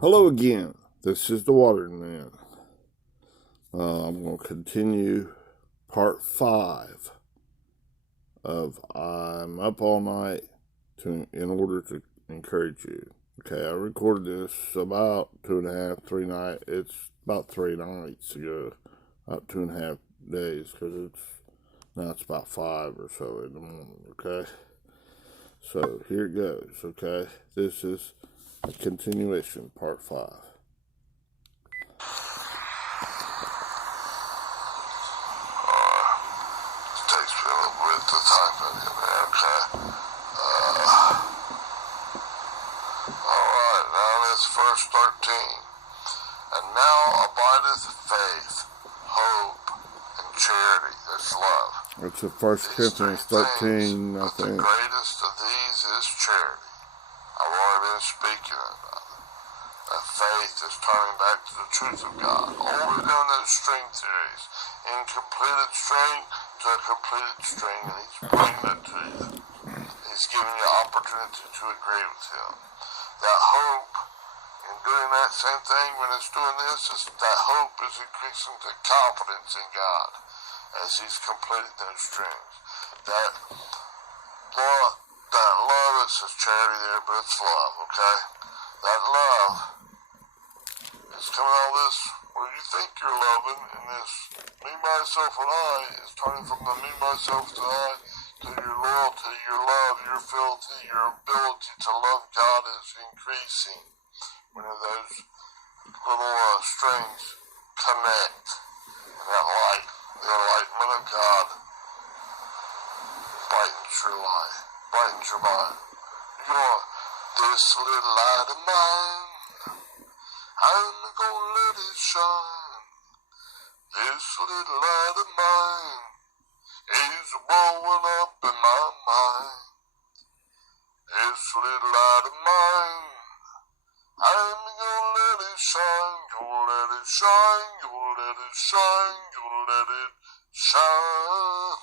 Hello again. This is the Watering Man. I'm going to continue part 5 of I'm Up All Night in order to encourage you. Okay, I recorded this about 3 nights. It's about 3 nights ago, about 2.5 days, because now it's about 5 or so in the morning. Okay, so here it goes. Okay, this is a continuation, part 5. Verse 13. And now abideth faith, hope, and charity. That's love. It's the 1 Corinthians 13, I think. The greatest of these is charity. I've already been speaking about it. That faith is turning back to the truth of God. All we're doing those string theories. Incompleted string to a completed string, and he's bringing it to you. He's giving you opportunity to agree with him. That hope, in doing that same thing when it's doing this, that hope is increasing to confidence in God as he's completed those strings. That love, it says charity there, but it's love, okay? That love is coming out of this where you think you're loving, and this me, myself, and I is turning from the me, myself, to I to your loyalty, your love, your fealty, your ability to love God is increasing. When those little strings connect, and that light, the enlightenment of God, brightens your life, brightens your mind. You know, this little light of mine, I'm gonna let it shine. This little light of mine is blowing up in my mind. This little light of mine, I'm gonna let it shine, gonna let it shine, gonna let it shine, gonna let it shine.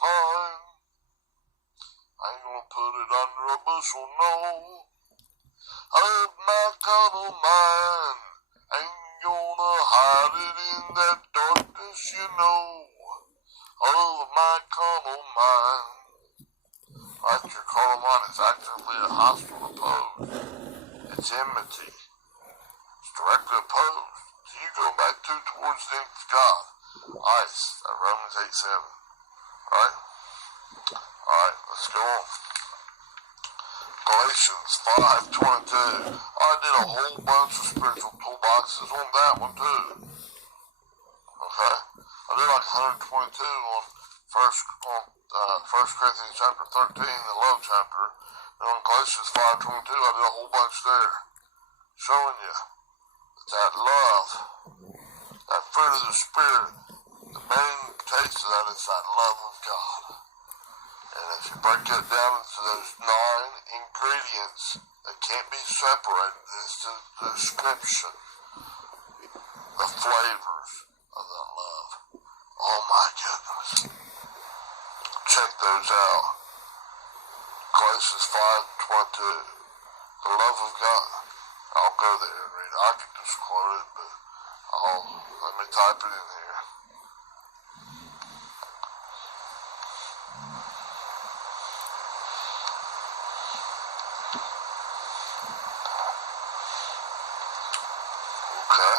I ain't gonna put it under a bushel, no. I have my carnal mind, ain't gonna hide it in that darkness, you know, of my carnal mind. Right, your carnal mind is actively a hostile opposed. It's enmity. Directly opposed to you go back towards the end of God. Ice, Romans 8:7. Right? Alright, let's go on. Galatians 5:22. I did a whole bunch of spiritual toolboxes on that one too. Okay? I did like 122 on 1 Corinthians chapter 13, the love chapter. And on Galatians 5:22, I did a whole bunch there. Showing you that love, that fruit of the Spirit, the main taste of that is that love of God. And if you break that down into those 9 ingredients that can't be separated, it's the description, the flavors of that love. Oh my goodness. Check those out. Galatians 5:22, the love of God. I'll go there and read it. I could just quote it, but let me type it in here. Okay.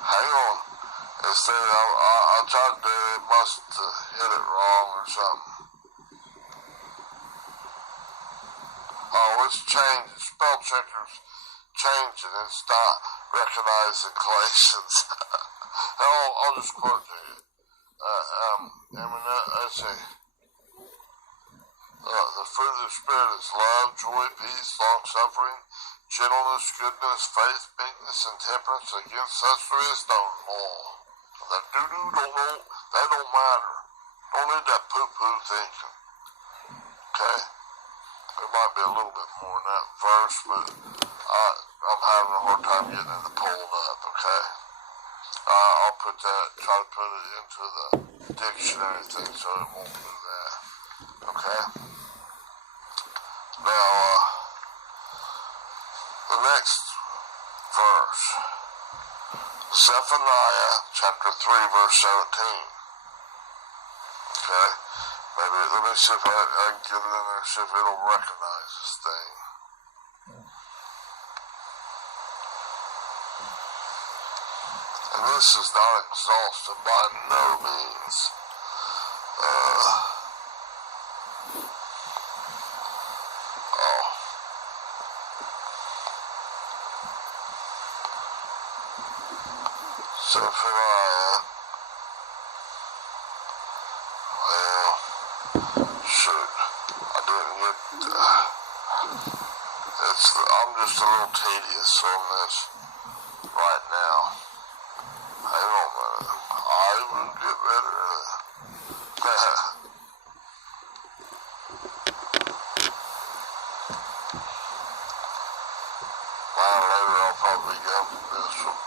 Hang on. I tried to, it must hit it wrong or something. Oh, it's changed. Spell checkers changed it. It's not recognizing Galatians. I'll just quote to you. Let's see. The fruit of the Spirit is love, joy, peace, long-suffering, gentleness, goodness, faith, meekness, and temperance. Against such there is no law. That that don't matter. Don't need that poo-poo thinking. Okay? There might be a little bit more in that verse, but I'm having a hard time getting it pulled up, okay? I'll put that, try to put it into the dictionary thing so it won't do that. Okay? Now, the next verse. Zephaniah chapter 3 verse 17. Okay? Maybe, let me see if I can get it in there, see if it'll recognize this thing. And this is not exhaustive by no means. Zephaniah, well, shoot, I didn't get, I'm just a little tedious on this right now. Hang on a minute, I will get better at that. Now later I'll probably get this one.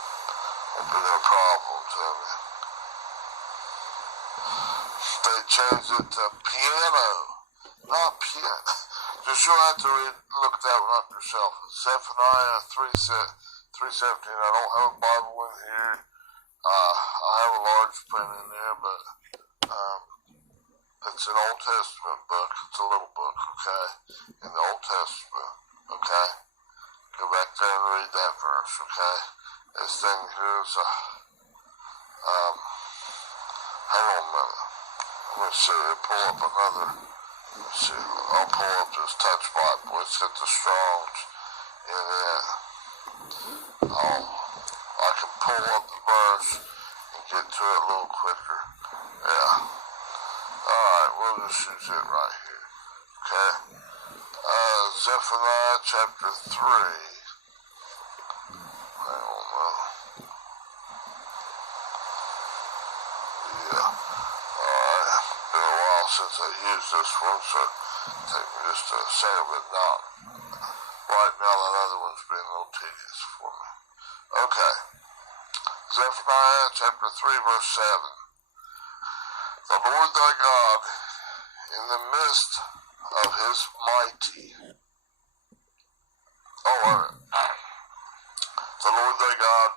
Won't be no problem to me. They changed it to piano, not piano. Just you'll have to look that one up yourself. Zephaniah 3:17. I don't have a Bible in here. I have a large print in there, but it's an Old Testament book. It's a little book, okay? In the Old Testament, okay? Go back there and read that verse, okay? This thing here is hang on a minute. Let me see, pull up another, let's see, I'll pull up this Touch Bible. It's at the Strongs, and then I can pull up the verse and get to it a little quicker. Yeah. Alright, we'll just use it right here, okay? Zephaniah chapter 3. Since I used this one, so take me just a second, but not right now. That other one's been a little tedious for me. Okay, Zephaniah chapter 3 verse 7. The Lord thy God in the midst of his mighty, the Lord thy God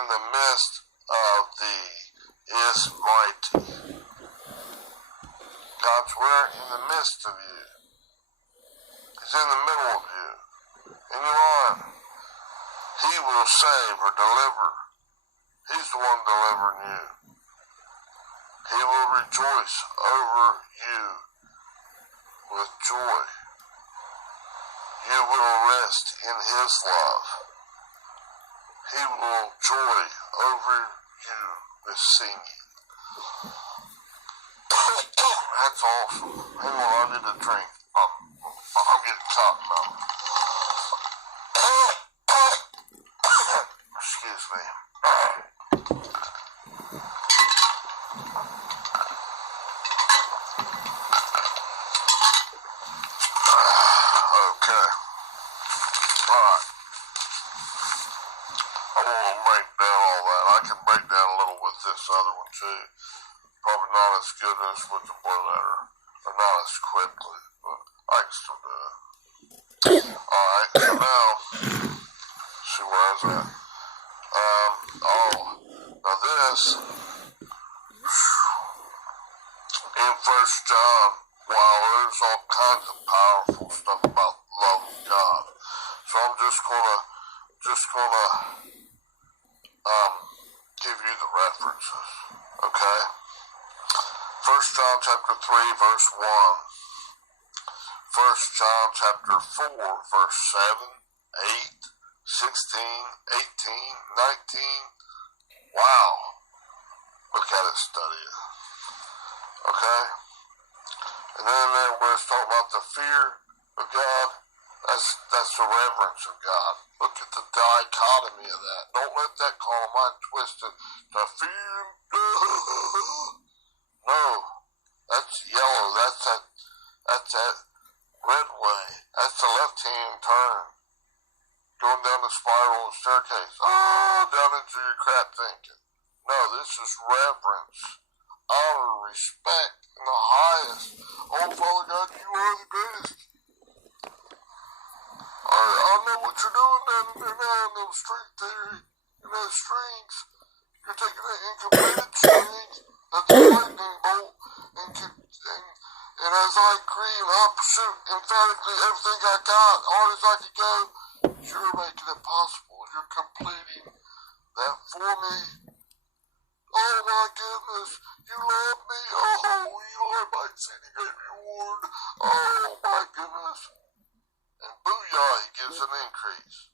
in the midst of thee is mighty. God's where? In the midst of you. He's in the middle of you. In your arm. He will save or deliver. He's the one delivering you. He will rejoice over you with joy. You will rest in his love. He will joy over you with singing. That's awesome. Hang on, I need a drink. I'm getting caught now. Excuse me. Okay. Alright. I won't break down all that. I can break down a little with this other one too. Probably not as good as with the blue letter, or not as quickly, but I can still do it. Alright, so now, see where I was at. Now this, in 1 John, wow, there's all kinds of powerful stuff about loving God. So I'm just gonna give you the references, okay? 1 John chapter 3 verse 1. 1 John chapter 4 verse 7, 8, 16, 18, 19. Wow. Look at it, study it. Okay? And then there where it's talking about the fear of God, that's the reverence of God. Look at the dichotomy of that. Don't let that call mine twist it. The fear of God. No, that's yellow. That's that red way. That's the left-hand turn. Going down the spiral staircase. Down into your crap thinking. No, this is reverence, honor, respect, and the highest. Oh, Father God, you are the greatest. I know what you're doing down there now in those string theory, in those strings. You're taking that incompleted string, that's a lightning bolt, and as I agree and I pursue emphatically everything I got, hard as I can go, you're making it possible. You're completing that for me. Oh my goodness, you love me. Oh, you are my exceeding great reward. Oh my goodness. And booyah, he gives an increase.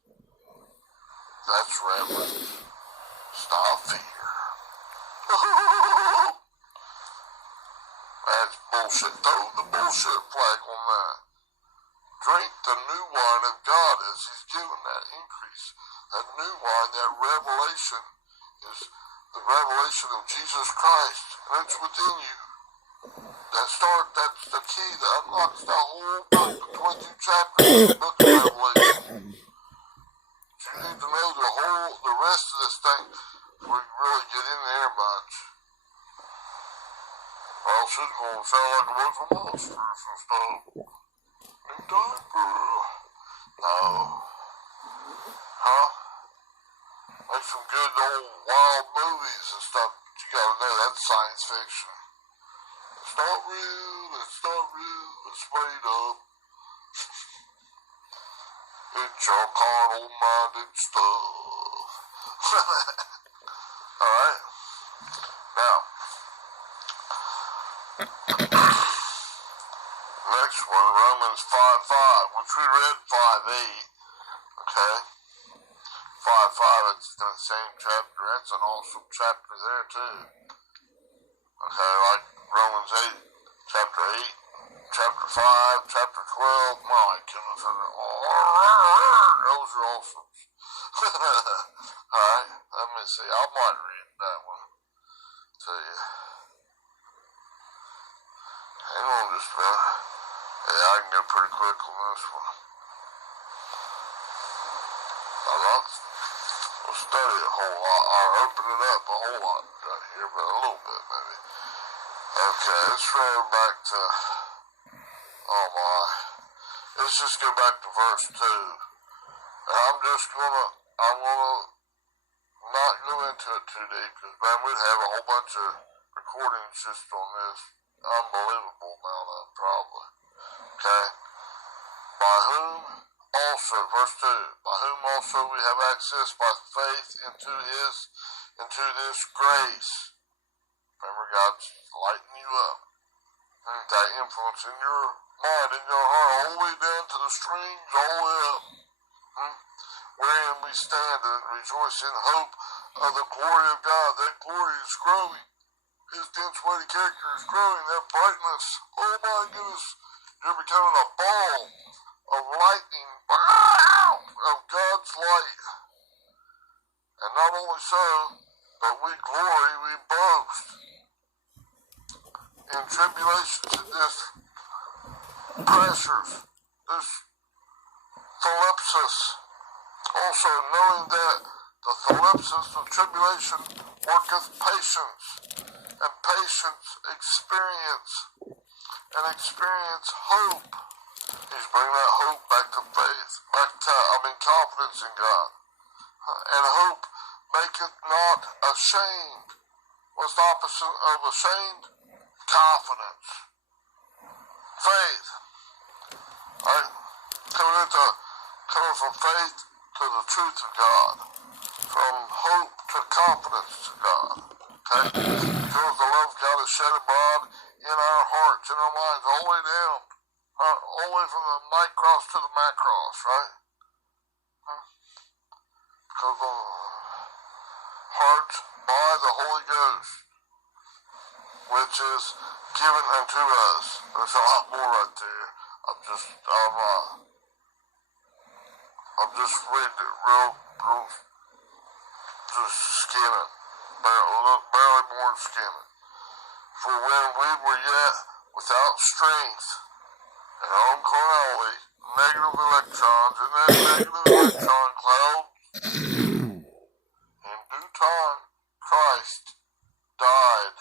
That's reverence. Stop fear. That's bullshit. Throw the bullshit flag on that. Drink the new wine of God as he's given that increase. That new wine, that revelation, is the revelation of Jesus Christ. And it's within you. That's the key that unlocks the whole book, the 22 chapters of the book of Revelation. You need to know the rest of this thing before you really get in there much. Or else it's going to sound like a bunch of monsters and stuff. New diaper. No. Huh? Like some good old wild movies and stuff. But you gotta know that's science fiction. It's not real, it's made up. It's your carnal-minded stuff. Alright? Now, next one, Romans 5:5, which we read 5:8. Okay? 5:5, it's in the same chapter. That's an awesome chapter there, too. Okay, like Romans 8, chapter 8, chapter 5, chapter 12. My goodness, those are awesome. Alright, let me see. I might read that one to you. Hang on just a minute. Yeah, I can go pretty quick on this one. I'm not going to study a whole lot, or open it up a whole lot here, but a little bit maybe. Okay, let's run back to, oh my, let's just go back to verse 2. And I'm gonna not go into it too deep, because man, we'd have a whole bunch of recordings just on this unbelievable amount of it, probably. Okay? By whom also, verse 2, by whom also we have access by faith into this grace. Remember, God's lighting you up. And that influence in your mind, in your heart, all the way down to the strings, all the way up. Wherein we stand and rejoice in hope of the glory of God. That glory is growing. His dense, weighty character is growing. That brightness, oh my goodness, you're becoming a ball of lightning, of God's light. And not only so, but we glory, we boast in tribulations, in this pressures, this thlipsis. Also knowing that the thlipsis of tribulation worketh patience, and patience experience, and experience hope. He's bringing that hope back to faith, confidence in God. And hope maketh not ashamed. What's the opposite of ashamed? Confidence. Faith. Right? Coming from faith to the truth of God. From hope to confidence to God. Okay? Because the love of God is shed abroad in our hearts, in our minds, all the way down. All the way from the micros to the macros, right? Because the heart by the Holy Ghost, which is given unto us. There's a lot more right there. I'm just reading it real, just skimming. Barely more than skimming. For when we were yet without strength, and our own carnality, negative electrons, and that negative electron cloud, in due time, Christ died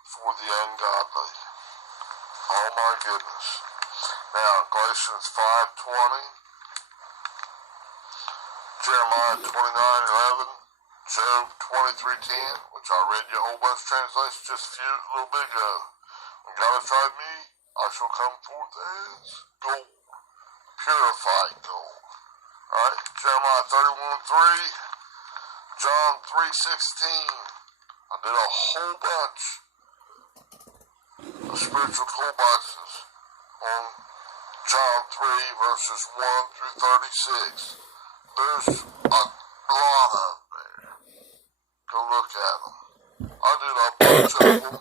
for the ungodly. Oh my goodness. Now, Galatians 5:20, Jeremiah 29:11, Job 23:10, which I read you a whole bunch of translations just a little bit ago. When God has tried me, I shall come forth as gold, purified gold. Alright, Jeremiah 31:3, John 3:16. I did a whole bunch of spiritual toolboxes on John 3 verses 1 through 36. There's a lot of them there. Go look at them. I did a bunch of them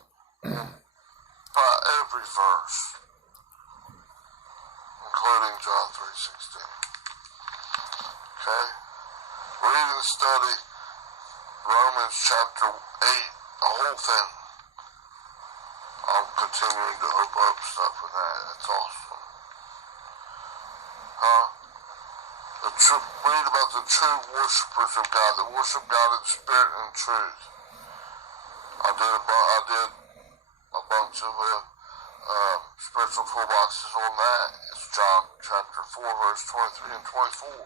by every verse, including John 3:16. Okay? Read and study Romans chapter 8, the whole thing. I'm continuing to open up stuff in that. That's awesome. Read about the true worshipers of God that worship God in spirit and truth. I did a bunch of spiritual toolboxes on that. It's John chapter 4, verse 23 and 24.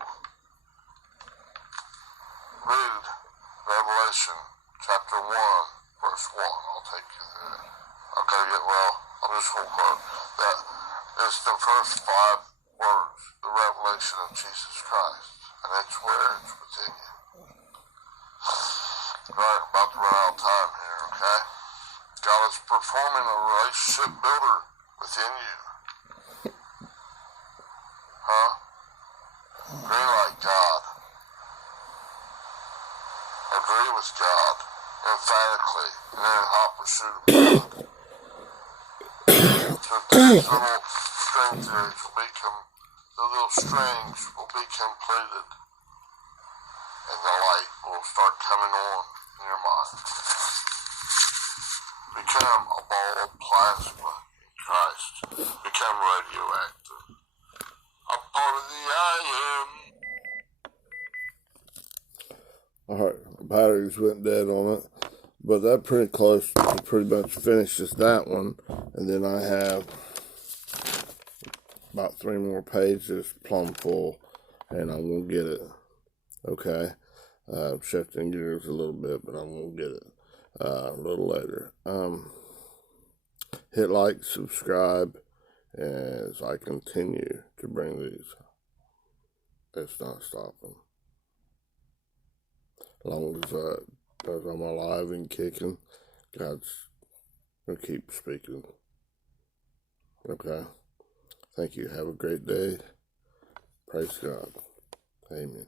Read Revelation chapter 1, verse 1. I'll take you there. I'm just going to quote that. It's the first 5 words, the revelation of Jesus Christ. And it's where it's within you. Right, I'm about to run out of time here, okay? God is performing a relationship builder within you. Green light God. Agree with God emphatically and in hot pursuit of God. So these little string theories will become, the little strings will be completed and the light will start coming on in your mind. Become a ball of plasma in Christ. Become radioactive. A part of the I am. Alright, the batteries went dead on it. But that pretty close to pretty much finishes that one. And then I have about 3 more pages plumb full. And I won't get it. Okay. Shifting gears a little bit, but I won't get it a little later. Hit like, subscribe as I continue to bring these. It's not stopping. As long as I'm alive and kicking, God's going to keep speaking. Okay? Thank you. Have a great day. Praise God. Amen.